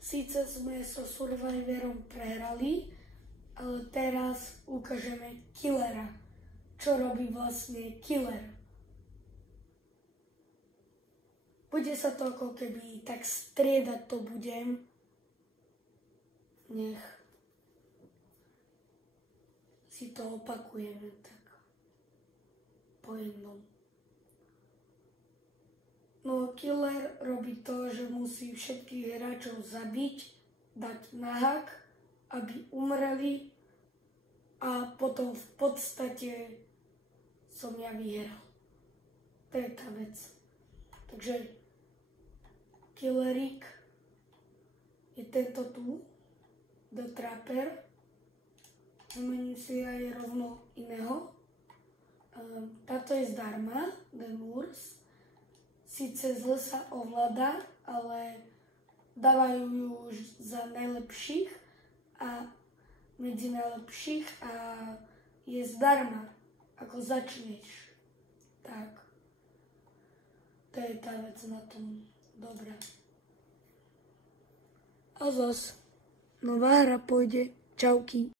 Síce sme so Survivorom prehrali, ale teraz ukážeme killera. Čo robí vlastne killer? Bude sa to ako keby tak striedať to budem. Nech si to opakujeme tak po jednom. No killer robí to, že musí všetkých hráčov zabiť, dať na hak, aby umreli a potom v podstate som ja vyhral. To je tá vec. Takže killerík je tento tu, The Trapper. Zmením si aj rovno iného. Táto je zdarma, The Moors. Sice zle sa ovláda, ale dávajú ju už za najlepších a medzi najlepších a je zdarma, ako začneš. Tak, to je tá vec na tom dobrá. A zas, nová hra pôjde. Čauky.